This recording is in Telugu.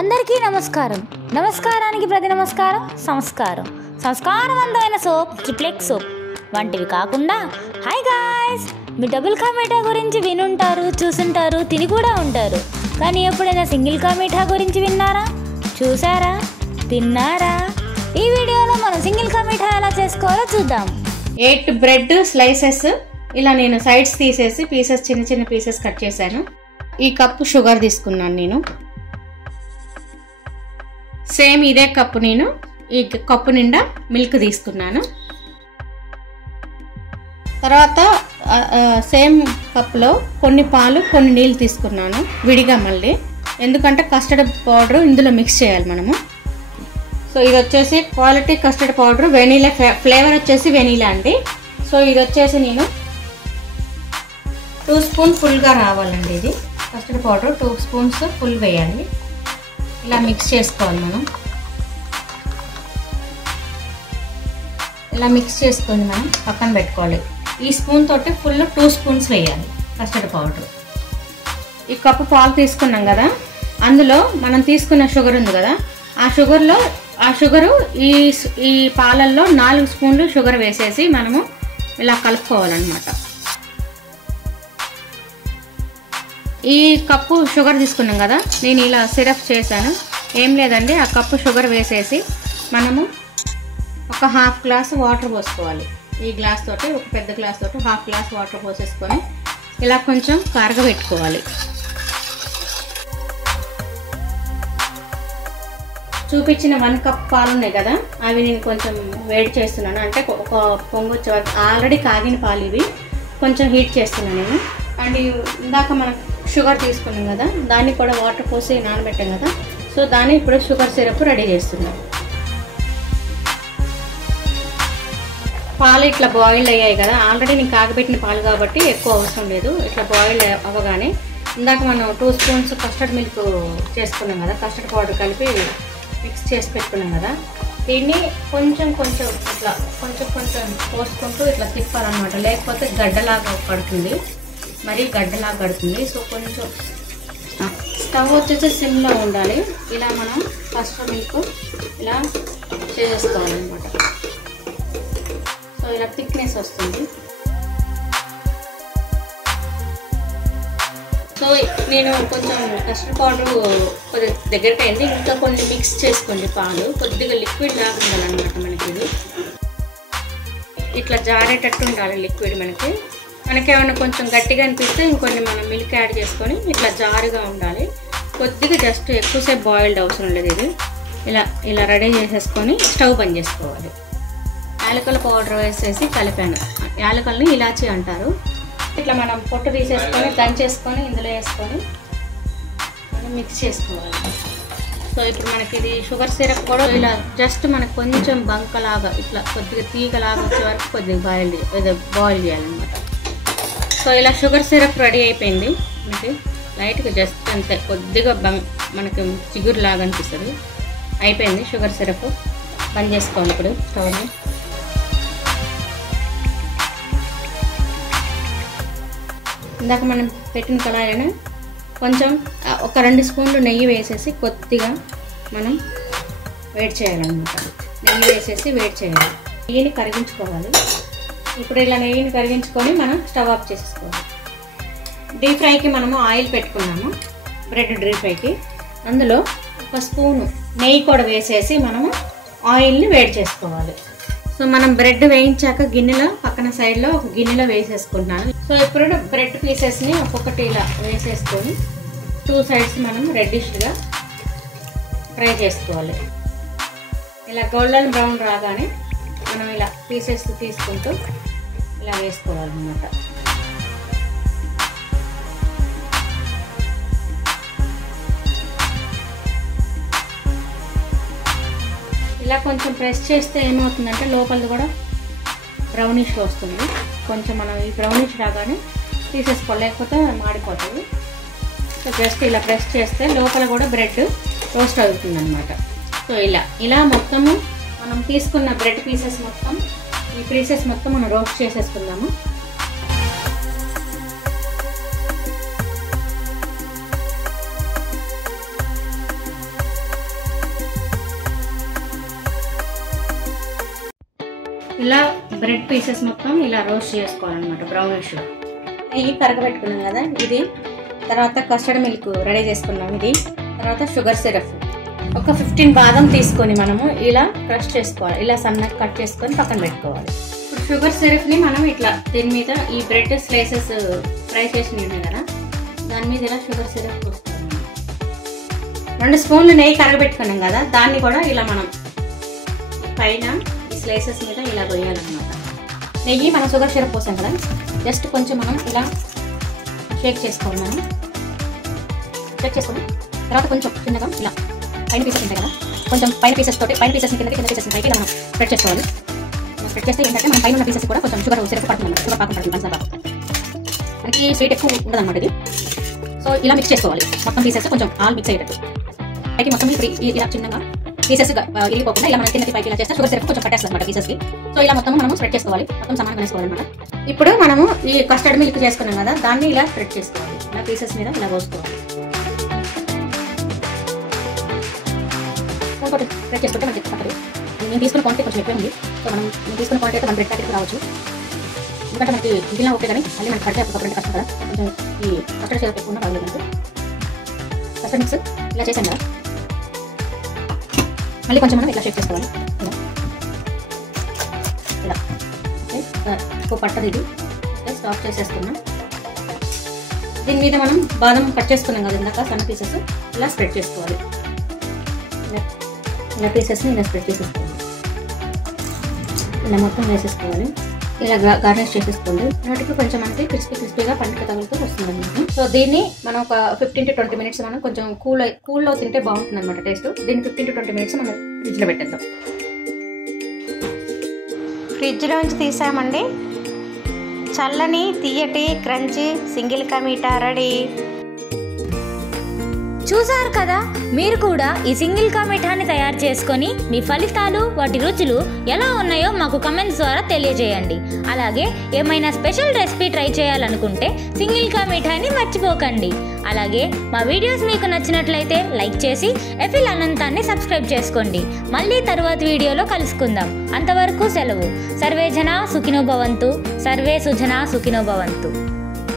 అందరికీ నమస్కారం. నమస్కారానికి ప్రతి నమస్కారం సంస్కారం. సంస్కారవంతమైన సోప్ ట్రిప్లెక్స్ సోప్ వంటివి కాకుండా హాయ్ గాయ్స్, మీ డబుల్ కా మీఠా గురించి వినుంటారు, చూసుంటారు, తిని కూడా ఉంటారు. కానీ ఎప్పుడైనా సింగిల్ కా మీఠా గురించి విన్నారా, చూసారా, తిన్నారా? ఈ వీడియోలో మనం సింగిల్ కా మీఠా ఎలా చేసుకోవాలో చూద్దాం. 8 బ్రెడ్ స్లైసెస్ ఇలా నేను సైడ్స్ తీసేసి పీసెస్ చిన్న చిన్న పీసెస్ కట్ చేశాను. ఈ కప్పు షుగర్ తీసుకున్నాను నేను. సేమ్ ఇదే కప్పు నేను ఈ కప్పు నిండా మిల్క్ తీసుకున్నాను. తర్వాత సేమ్ కప్లో కొన్ని పాలు కొన్ని నీళ్ళు తీసుకున్నాను విడిగా, మళ్ళీ ఎందుకంటే కస్టర్డ్ పౌడర్ ఇందులో మిక్స్ చేయాలి మనము. సో ఇది వచ్చేసి quality custard powder, vanilla flavour వచ్చేసి వెనీలా అండి. సో ఇది వచ్చేసి నేను 2 స్పూన్ ఫుల్గా రావాలండి. ఇది కస్టర్డ్ పౌడర్ 2 స్పూన్స్ ఫుల్ వేయాలి. ఇలా మిక్స్ చేసుకోవాలి మనం. ఇలా మిక్స్ చేసుకొని మనం పక్కన పెట్టుకోవాలి. ఈ స్పూన్ తోటి ఫుల్ 2 స్పూన్స్ వేయాలి కస్టర్డ్ పౌడర్. ఈ కప్పు పాలు తీసుకున్నాం కదా, అందులో మనం తీసుకున్న షుగర్ ఉంది కదా, ఆ షుగరు ఈ పాలల్లో 4 స్పూన్లు షుగర్ వేసేసి మనము ఇలా కలుపుకోవాలన్నమాట. ఈ కప్పు షుగర్ తీసుకున్నాం కదా, నేను ఇలా సిరప్ చేశాను. ఏం లేదండి, ఆ కప్పు షుగర్ వేసేసి మనము ఒక 1/2 గ్లాస్ వాటర్ పోసుకోవాలి. ఈ గ్లాస్ తోటి, ఒక పెద్ద గ్లాస్ తోటి 1/2 గ్లాస్ వాటర్ పోసేసుకొని ఇలా కొంచెం కరగబెట్టుకోవాలి. చూపించిన 1 కప్ పాలు ఉన్నాయి కదా, అవి నేను కొంచెం వేడి చేస్తున్నాను. అంటే ఒక పొంగు వచ్చే వరకు, ఆల్రెడీ కాగిన పాలు ఇవి, కొంచెం హీట్ చేస్తున్నాను నేను. అండ్ ఇందాక మనం షుగర్ తీసుకున్నాం కదా, దాన్ని కూడా వాటర్ పోసి నానబెట్టాం కదా, సో దాన్ని ఇప్పుడు షుగర్ సిరప్ రెడీ చేస్తున్నాం. పాలు ఇట్లా బాయిల్డ్ అయ్యాయి కదా, ఆల్రెడీ నేను కాగబెట్టిన పాలు కాబట్టి ఎక్కువ అవసరం లేదు. ఇట్లా బాయిల్డ్ అవ్వగానే ఇందాక మనం 2 స్పూన్స్ కస్టర్డ్ మిల్క్ చేసుకున్నాం కదా, కస్టర్డ్ పౌడర్ కలిపి మిక్స్ చేసి పెట్టుకున్నాం కదా, దీన్ని కొంచెం ఇట్లా కొంచెం పోసుకుంటూ ఇట్లా తిప్పాలన్నమాట. లేకపోతే గడ్డలాగా పడుతుంది, మరీ గడ్డలాగా పడుతుంది. సో కొంచెం స్టవ్ వచ్చేసి సిమ్లో ఉండాలి. ఇలా మనం కస్టర్డ్ మిల్క్ ఇలా చేసేసుకోవాలన్నమాట. సో ఇలా థిక్నెస్ వస్తుంది. సో నేను కొంచెం కస్టర్డ్ పౌడర్ కొద్దిగా దగ్గరికి అయింది, ఇంకా కొన్ని మిక్స్ చేసుకోండి. పాలు కొద్దిగా లిక్విడ్ లాగా ఉండాలన్నమాట మనకి. ఇది ఇట్లా జారేటట్టు ఉండాలి లిక్విడ్. మనకేమైనా కొంచెం గట్టిగా అనిపిస్తే ఇంకొన్ని మనం మిల్క్ యాడ్ చేసుకొని ఇట్లా జారుగా ఉండాలి. కొద్దిగా జస్ట్ ఎక్కువసేపు బాయిల్డ్ అవసరం లేదు. ఇది ఇలా రెడీ చేసేసుకొని స్టవ్ బంద్ చేసుకోవాలి. యాలకుల పౌడర్ వేసేసి కలిపాను. యాలకులని ఇలాచీ అంటారు. ఇట్లా మనం పొట్టు తీసేసుకొని దంచేసుకొని ఇందులో వేసుకొని మిక్స్ చేసుకోవాలి. సో ఇప్పుడు మనకి ఇది షుగర్ సిరప్ కూడా ఇలా జస్ట్ మనకు కొంచెం బంకలాగా ఇట్లా కొద్దిగా తీగలాగా వచ్చే వరకు కొద్దిగా బాయిల్ చేయాలన్నమాట. సో ఇలా షుగర్ సిరప్ రెడీ అయిపోయింది. మనకి లైట్గా జస్ట్ అంతే, కొద్దిగా మనకి చిగురు లాగా అనిపిస్తుంది. అయిపోయింది షుగర్ సిరప్. బంద్ చేసుకోండి ఇప్పుడు స్టవ్ని. ఇందాక మనం పెట్టిన కళాయిని కొంచెం ఒక 2 స్పూన్లు నెయ్యి వేసేసి కొద్దిగా మనం వేడి చేయాలన్నమాట. నెయ్యి వేసేసి వేడి చేయాలి. నెయ్యిని కరిగించుకోవాలి. ఇప్పుడు ఇలా నెయ్యిని కరిగించుకొని మనం స్టవ్ ఆఫ్ చేసేసుకోవాలి. డీప్ ఫ్రైకి మనము ఆయిల్ పెట్టుకున్నాము, బ్రెడ్ డీప్ ఫ్రైకి. అందులో ఒక స్పూను నెయ్యి కూడా వేసేసి మనము ఆయిల్ని వేడి చేసుకోవాలి. సో మనం బ్రెడ్ వేయించాక గిన్నెలో పక్కన సైడ్లో ఒక గిన్నెలో వేసేసుకుంటున్నాను. సో ఇప్పుడు బ్రెడ్ పీసెస్ని ఒక్కొక్కటి ఇలా వేసేసుకొని 2 సైడ్స్ మనం రెడ్డిష్గా ఫ్రై చేసుకోవాలి. ఇలా గోల్డెన్ బ్రౌన్ రాగానే మనం ఇలా పీసెస్ తీసుకుంటూ ఇలా వేసుకోవాలన్నమాట. ఇలా కొంచెం ప్రెస్ చేస్తే ఏమవుతుందంటే లోపలది కూడా బ్రౌనిష్ వస్తుంది. కొంచెం మనం ఈ బ్రౌనిష్ రాగానే తీసేసుకోవాలి, లేకపోతే మాడిపోతుంది. సో జస్ట్ ఇలా ప్రెస్ చేస్తే లోపల కూడా బ్రెడ్ రోస్ట్ అవుతుంది అన్నమాట. సో ఇలా మొత్తము మనం తీసుకున్న బ్రెడ్ పీసెస్ మొత్తం, ఈ పీసెస్ మొత్తం మనం రోస్ట్ చేసేసుకుందాము. ఇలా బ్రెడ్ పీసెస్ మొత్తం ఇలా రోస్ట్ చేసుకోవాలన్నమాట బ్రౌనిష్. నెయ్యి కరగబెట్టుకున్నాం కదా ఇది, తర్వాత కస్టర్డ్ మిల్క్ రెడీ చేసుకున్నాం ఇది, తర్వాత షుగర్ సిరప్. ఒక 15 బాదం తీసుకొని మనము ఇలా క్రష్ చేసుకోవాలి, ఇలా సన్నగా కట్ చేసుకొని పక్కన పెట్టుకోవాలి. ఇప్పుడు షుగర్ సిరప్ని మనం ఇట్లా దీని మీద ఈ బ్రెడ్ స్లైసెస్ ఫ్రై చేసి ఉన్నాయి కదా దాని మీద ఇలా షుగర్ సిరప్ పోసుకోవాలి. 2 స్పూన్లు నెయ్యి కరగబెట్టుకున్నాం కదా దాన్ని కూడా ఇలా మనం పైన ఈ స్లైసెస్ మీద ఇలా పోయాలన్నమాట. నెయ్యి మనం షుగర్ సిరప్ పోసాం కదా, జస్ట్ కొంచెం మనం ఇలా షేక్ చేసుకోవాలి. మనం షేక్ చేసుకొని తర్వాత కొంచెం చిన్నగా ఇలా పైన పీసెస్ ఉంటాయి కదా, కొంచెం పైన పీసెస్ తోటి పైన పీసెస్ కింద పీసెస్ పైకి ఇలా మనం స్ప్రెడ్ చేసుకోవాలి. స్ప్రెడ్ చేస్తే ఏంటంటే మనం పైన ఉన్న పీసెస్ కూడా కొంచెం షుగర్ సిరప్ పడుతుంది, షుగర్ పాకం పడుతుంది, పంచదార పాకం. మనకి స్వీట్ ఎక్కువ ఉండదు అన్నమాట ఇది. సో ఇలా మిక్స్ చేసుకోవాలి మొత్తం పీసెస్, కొంచెం ఆల్ మిక్స్ అయ్యేటట్టు పైకి మొత్తం ఇలా చిన్నగా పీసెస్ ఇరిగిపోకుండా ఇలా మనం కిందకి పైకి ఇలా చేస్తే షుగర్ సిరప్ కొంచెం పట్టేస్తుంది అనమాట పీసెస్కి. సో ఇలా మొత్తం మనం స్ప్రెడ్ చేసుకోవాలి, మొత్తం సమానంగా వేసుకోవాలి అనమాట. ఇప్పుడు మనము ఈ కస్టర్డ్ మిల్క్ చేసుకున్నాం కదా దాన్ని ఇలా స్ప్రెడ్ చేసుకోవాలి, ఇలా పీసెస్ మీద ఇలా పోసుకోవాలి. ఇంకోటి స్ప్రెడ్ చేసుకుంటే మనకి పక్కది. నేను తీసుకున్న క్వాంటిటీ కొంచెం ఎక్కువ ఉంది, సో మనం తీసుకున్న క్వాంటిటీ అయితే 1 బ్రెడ్ ప్యాకెట్ రావచ్చు. ఎందుకంటే మనకి మిగిలిన ఓకే కానీ మళ్ళీ మనకి కడితే అప్పుడు కష్టం కదా, కొంచెం ఈ కస్టర్డ్ సిరప్ ఎక్కువ బాగుంది. మనకి కస్టర్డ్ మిక్స్ ఇలా చేసాం కదా, మళ్ళీ కొంచెం మనం ఇట్లా షేక్ చేసుకోవాలి. ఇలా ఓకే, ఎక్కువ పట్టదు ఇది. ఓకే, స్టాప్ చేసేస్తున్నాం. దీని మీద మనం బాదం కట్ చేసుకున్నాం కదా ఇందాక సన్న పీసెస్, ఇలా స్ప్రెడ్ చేసుకోవాలి. ఇలా పీసెస్ని ఇలా స్ప్రెడ్ చేసేసుకోవాలి, ఇలా మొత్తం వేసేసుకోవాలి. ఇలా గార్నిష్ చేసేసుకోండి. నోటికి కొంచెం మనకి క్రిస్పీగా పండుగ తగులుతూ వస్తుంది అనమాట. సో దీన్ని మనం ఒక 15 to 20 మినిట్స్ మనం కొంచెం కూల్లో తింటే బాగుంటుంది అనమాట టేస్ట్. దీన్ని 15 to 20 మినిట్స్ మనం ఫ్రిడ్జ్లో పెట్టేద్దాం. ఫ్రిడ్జ్లోంచి తీసామండి. చల్లని తీయటి crunchy single ka meetha ready. చూసారు కదా, మీరు కూడా ఈ సింగిల్ కా మిఠాని తయారు చేసుకొని మీ ఫలితాలు వాటి రుచులు ఎలా ఉన్నాయో మాకు కమెంట్స్ ద్వారా తెలియజేయండి. అలాగే ఏమైనా స్పెషల్ రెసిపీ ట్రై చేయాలనుకుంటే సింగిల్ కా మిఠాని మర్చిపోకండి. అలాగే మా వీడియోస్ మీకు నచ్చినట్లయితే లైక్ చేసి ఎఫిల్ అనంతాన్ని సబ్స్క్రైబ్ చేసుకోండి. మళ్ళీ తరువాత వీడియోలో కలుసుకుందాం. అంతవరకు సెలవు. సర్వే జనా సుఖినో భవంతు, సర్వే సుజనా సుఖినో భవంతు.